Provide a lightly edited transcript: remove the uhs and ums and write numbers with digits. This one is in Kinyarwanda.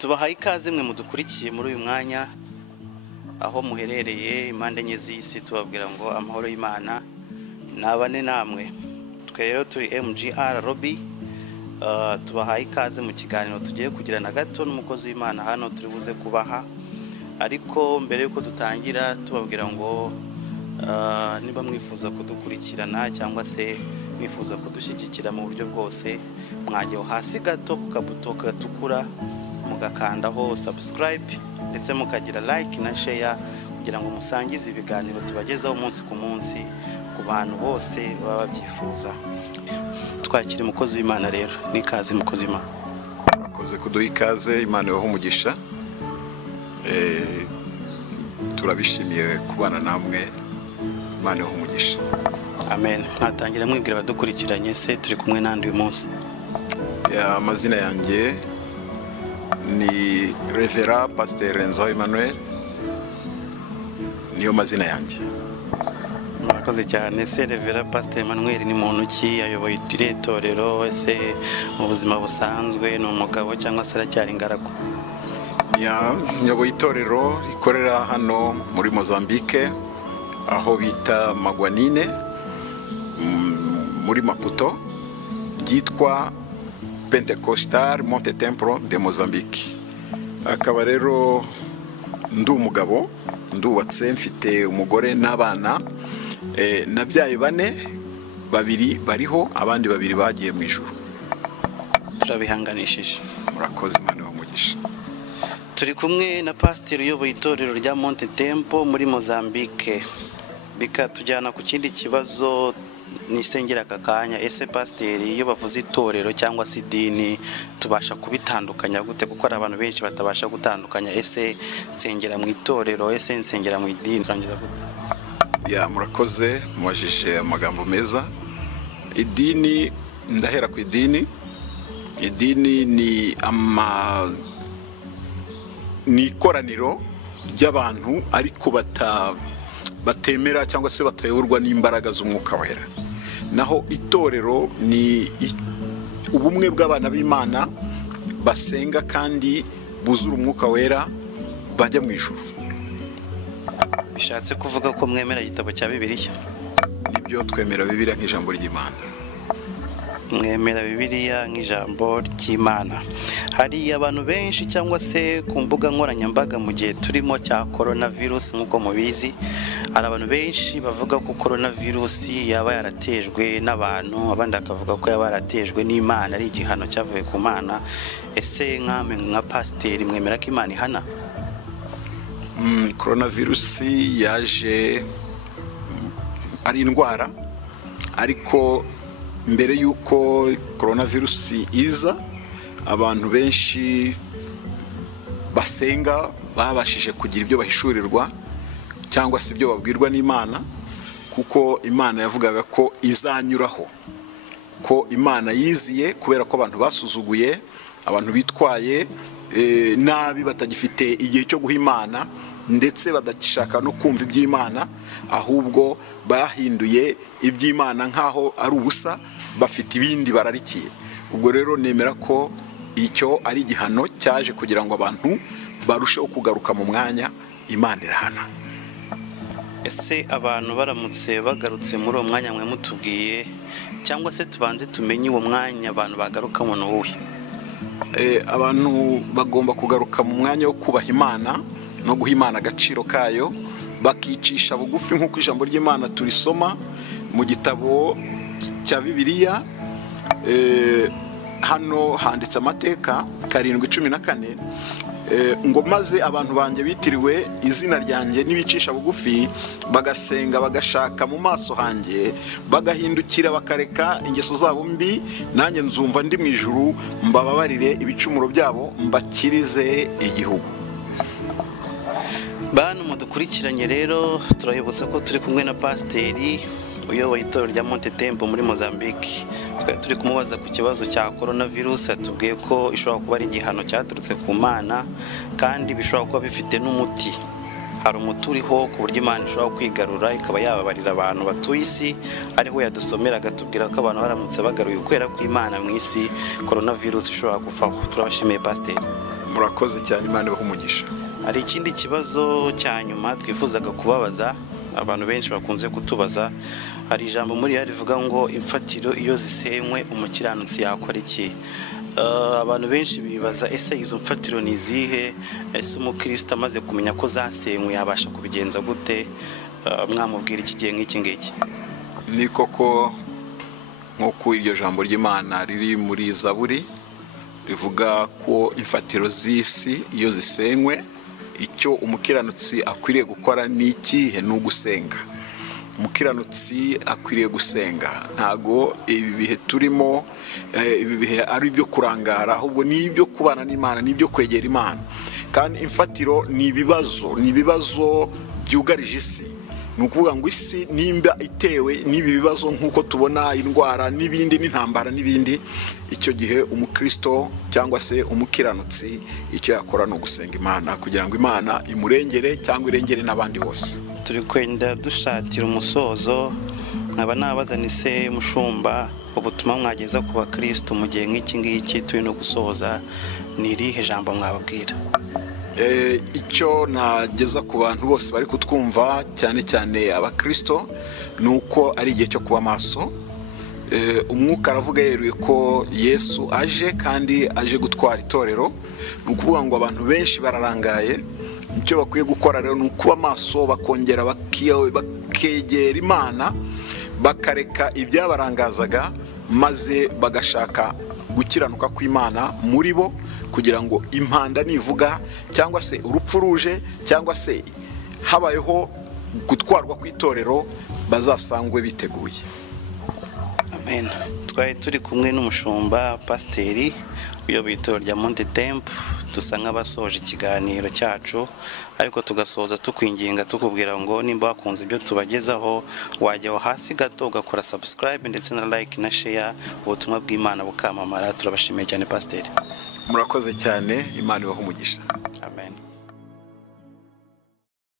Tubahaye ikaze mwe mudukurikiye muri uyu mwanya aho muherereye impande enye z'isi, tubabwira ngo amahoro y'Imana nabane namwe. Twe rero turi MGR Lobby, tubahaye ikaze mu kiganiro tugiye kugirana gato n'umukozi w'Imana hano turi buze kubaha. Ariko mbere yuko dutangira tubabwira ngo niba mwifuza kudukurikirana cyangwa se mwifuza kudushyigikira mu buryo bwose, mwajyaho hasi gato ku kabuto gatukura mugakandaho subscribe ndetse mukagira like na share kugira ngo musangize ibiganiro tubagezaho umunsi ku munsi ku bantu bose baba babyifuza. Twakira umukozi w'Imana rero, n'ikaze mukozi w'Imana. Akoze kuduha ikaze, Imana ibahe umugisha. Turabishimiye kubana namwe, Imana ibahe umugisha. Amen. Natangira mwibwira abadukurikiranye, se turi kumwe nandi uyu munsi. Amazina yanjye ni Revera Pasteur Renzo Emmanuel, niyo mazina yanjye. Murakoze cyane. Se Revera Pasteur Emmanuel ni muntu ki? Ayoboye itorero, ese mu buzima busanzwe ni umugabo cyangwa se aracyari ingaragu? Nyoboye itorero ikorera hano muri Mozambique aho bita Magwanine muri Maputo, ryitwa Pentecostal Monte Templo de Mozambique. Akaba rero ndi umugabo, ndubatse, mfite umugore n'abana, nabyaye 4, 2 bariho, abandi 2 bagiye mu ijuru. Turabihanganishije. Murakoze, Imana umugisha. Turi kumwe na pastor uyoboye itorero rya Monte Tempo muri Mozambique. Bikatujyana ku kindi kibazo nisengera akakanya. Ese pastor, iyo bavuze itorero cyangwa se idini tubasha kubitandukanya gute? Kuko ari abantu benshi batabasha gutandukanya. Ese nsengera mu itorero, ese nsengera mu idini, rangiza gute? Murakoze, mubajije amagambo meza. Idini, ndahera ku idini. Idini ni ikoraniro ry'abantu ariko batemera cyangwa se batayoborwa n'imbaraga z'umwuka wera. Naho itorero ni ubumwe bw'abana b'Imana basenga kandi buzura umwuka wera bajya mu ijuru. Bishatse kuvuga ko mwemera igitabo cya Bibiliya? Nibyo, twemera Bibiliya nk'ijambo ry'Imana. Mwemera Bibiliya nk'ijambo ry'Imana. Hari abantu benshi cyangwa se ku mbuga nkoranyambaga mu gihe turimo cya coronavirus, nk'uko mubizi, hari abantu benshi bavuga ko coronavirus yaba yaratejwe n'abantu, abandi akavuga ko yaba yaratejwe n'Imana, ari igihano cyavuye ku Mana. Ese nk'amwe nka pastor mwemera ko Imana ihana? Coronavirus yaje ari indwara, ariko mbere yuko coronavirus iza, abantu benshi basenga babashije kugira ibyo bahishurirwa cyangwa se ibyo babwirwa n'Imana, kuko Imana yavugaga ko izanyuraho, ko Imana yiziye kubera ko abantu basuzuguye, abantu bitwaye nabi, batagifite igihe cyo guha Imana ndetse badashaka no kumva iby'Imana, ahubwo bahinduye iby'Imana nkaho ari ubusa, bafite ibindi bararikiye. Ubwo rero nemera ko icyo ari igihano cyaje kugira ngo abantu barusheho kugaruka mu mwanya Imana irahana. Ese abantu baramutse bagarutse muri uwo mwanya mwe mutubwiye, cyangwa se tubanze tumenye uwo mwanya abantu bagarukamo n'uwuhe? Abantu bagomba kugaruka mu mwanya wo kubaha Imana no guha Imana agaciro kayo, bakicisha bugufi nk'uko ijambo ry'Imana turisoma mu gitabo cya Bibiliya. Hano handitse Amateka 7:14 ngo maze abantu banjye bitiriwe izina ryanjye nibicisha bugufi bagasenga bagashaka mu maso hanjye bagahindukira bakareka ingeso zabo mbi, nanjye nzumva ndi mu ijuru mbababarire ibicumuro byabo mbakirize igihugu. Bantu mudukurikiranye rero, turayibutsa ko turi kumwe na pasiteri uyoboye itorero rya Monte Tempo muri Mozambique. Turi kumubaza ku kibazo cya coronavirus, atubwiye ko ishobora kuba ari igihano cyaturutse ku Mana kandi bishobora kuba bifite n'umuti. Hari umuti uriho ku buryo Imana ishobora kwigarura ikaba yababarira abantu batuye isi, ariho yadusomera agatubwira ko abantu baramutse bagaruye ukwera kw'Imana mu isi, coronavirus ishobora gufaho. Turabashimiye pasiteri. murakoze cyane, Imana ibahe umugisha. Hari ikindi kibazo cya nyuma twifuzaga kubabaza, abantu benshi bakunze kutubaza. Hari ijambo muri rivuga ngo imfatiro iyo zisenywe umukiranutsi yakora iki? Abantu benshi bibaza ese izo mfatiro ni izihe? Ese umukristo amaze kumenya ko zasenywe yabasha kubigenza gute? Mwamubwira iki gihe nk'iki ngiki? Ni koko nk'uko iryo jambo ry'Imana riri muri Zaburi rivuga ko imfatiro z'isi iyo zisenywe, icyo umukiranutsi akwiriye gukora ni ikihe? Ni ugusenga. Umukiranutsi akwiriye gusenga. Ntago ibi bihe turimo, ibi bihe ari ibyo kurangara, ahubwo ni ibyo kubana n'Imana, ni ibyo kwegera Imana. Kandi imfatiro ni ibibazo byugarije isi. Ni ukuvuga ngo isi nimba itewe n'ibi bibazo nk'uko tubona indwara n'ibindi n'intambara n'ibindi, icyo gihe umukristo cyangwa se umukiranutsi icyo yakora ni ugusenga Imana kugira ngo Imana imurengere cyangwa irengere n'abandi bose. Turi kwenda dushatira umusozo, nkaba nabazana ise mushumba ubutumwa mwageza ku bakristo mu gihe nk'iki ngiki turi no gusoza, ni irihe jambo mwababwira? Icyo nageza ku bantu bose bari kutwumva, cyane cyane abakristo, ni uko ari igihe cyo kuba maso. Umwuka aravuga yeruye ko Yesu aje kandi aje gutwara itorero. Ni ukuvuga ngo abantu benshi bararangaye. Icyo bakwiye gukora rero ni ukuba maso, bakongera bakegera Imana, bakareka ibyabarangazaga, maze bagashaka gukiranuka kw'Imana muri bo, kugira ngo impanda nivuga cyangwa se urupfu ruje cyangwa se habayeho gutwarwa kw'itorero bazasangwe biteguye. Amen. Twari turi kumwe n'umushumba pasiteri uyoboye itorero rya Monte Temple. Dusa nk'abasoje ikiganiro cyacu, ariko tugasoza tukwinginga tukubwira ngo nimba wakunze ibyo tubagezaho, wajya hasi gato ugakora subscribe ndetse na like na share, ubutumwa bw'Imana bukamamara. Turabashimiye cyane pasiteri. Murakoze cyane, Imana ibahe umugisha. Amen.